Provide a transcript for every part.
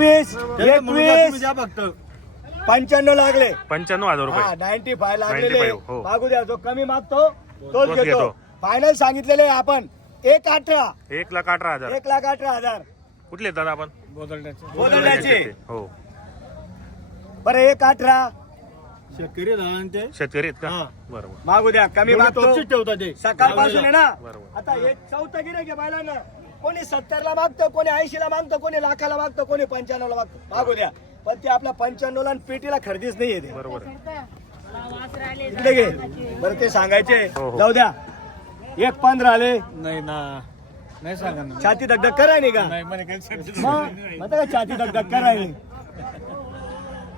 21 फक्त 95 लागले. 95,000 रुपये. 95 लागलेले. 95, हो. मागू द्या, जो कमी मागतो तोच तोच घेतो. घेतो. फायनल सांगितलेले आपण 1,18,000. 1,18,000. 1,18,000 कुठले आहेत दादा आपण? बोलण्याचे. हो. बरं 1,18,000 शेतकरी राहणार ते शेतकरी आहेत का? हा. बरोबर. मागू द्या, कमी मागतो. ठेवतात ते सकाळपासून आहे ना. बरोबर. आता हे चौथं गिरे घे बैलांना. कोणी 70 ला मागतो, कोणी 80 ला मागतो, कोणी लाखाला मागतो, कोणी 95 ला मागतो. मागू द्या, पण ते आपल्या 95 ला आणि पेटीला खरेदीच नाही येते. बरोबर आहे. इकडे घे. बरं ते सांगायचे. हो, हो. जाऊ द्या. 1,15 आले. नाही ना, नाही सांगा ना. छाती धगधग कराय नाही का? नाही म्हणे काही शेतकरी मग म्हणता का छाती धगधग कराय नाही?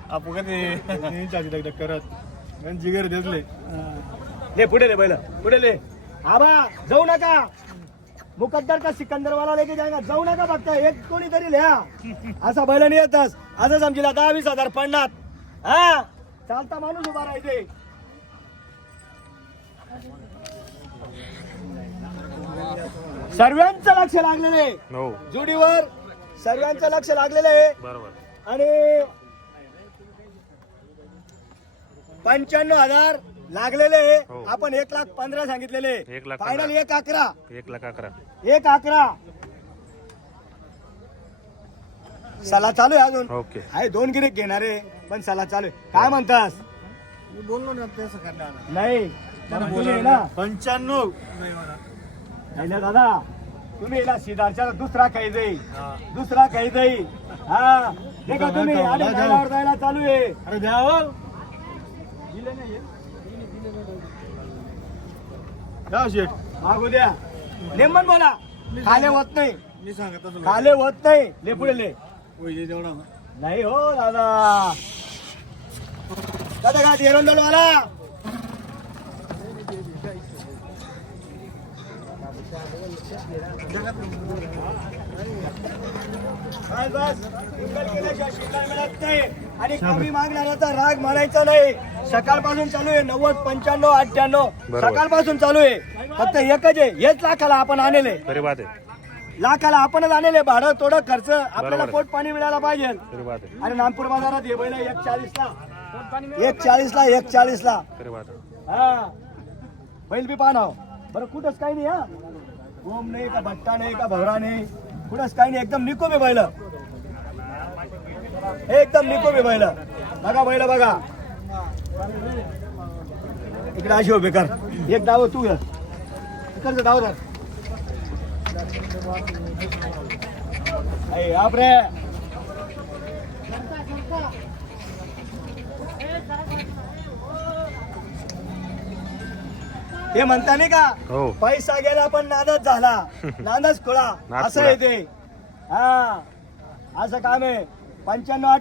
आपण कधी चाची टाक करत पण जिगर देतले. ले पुढे ले बैल, पुढे ले. आबा जाऊ नका. मुकद्दर का सिकंदर वाला लेके जाएगा. जाऊ नका फक्त एक कोणीतरी लिहा. असा बैल नाही येतच. आजच आमची 10-20 पडणार. हा चालता माणूस उभा राहायचे. सर्वांचं लक्ष लागलेलं आहे हो. जोडीवर. सर्वांचं लक्ष लागलेलं आहे. बरोबर. आणि 95,000 लागलेले. हो. आपण 1,15,000 सांगितलेले. 1,15,000. फायनल 1,11,000. 1,11,000. 1,11,000 सला चालू आहे अजून. ओके. आहे 2 गिरेक घेणारे, पण सला चालू आहे. काय म्हणतास? मी बोललो ना तसं करणार नाही तुम्ही आहे ना. 95 नाही म्हणा. नाही ना दादा, तुम्ही आहे ना सिद्धार्थच्या दुसरा काही जाईल. दुसरा काही जाईल. हा हे का तुम्ही आणि बैलावर जायला चालू आहे. अरे द्यावं द्या शेट. मागू द्या. नेमन बोला. खाले होत नाही. मी सांगत असं खाले होत नाही. ले पुढे ले. पैसे तेवढा ना. नाही हो दादा. दादा का एरंडोल वाला. बस बस. सिंगल केल्याशिवाय शिकायला मिळत नाही. आणि कमी मागणाऱ्याचा राग मानायचा नाही. सकाळपासून चालू आहे 90, 95, 98. बरोबर. सकाळपासून चालू आहे. फक्त एकच आहे. हेच लाखाला आपण आणले. खरी बात आहे. लाखाला आपणच आणले. भाडं तोडं खर्च आपल्याला बरोबर. पोट पाणी मिळायला पाहिजे. खरी बात आहे. आणि नागपूर बाजारात हे बैल 1,40 ला. 1,40 ला. खरी बात आहे. हा बैल बी पाहणार. बरं कुठंच काही नाही. हा गोम नाही का भट्टा नाही का भवरा नाही. कुठंच काही नाही. एकदम निकोबे बैल. एकदम निकोबे बैल. बघा बैल बघा. इकडे अशी उभे कर. एक डाव तू घे. इकडचं डाव धर. आपरे हे म्हणता नाही का हो. पैसा गेला पण नादच झाला. नादच खुळा नाद असं खुळा. आहे ते. हा असं काम आहे. 95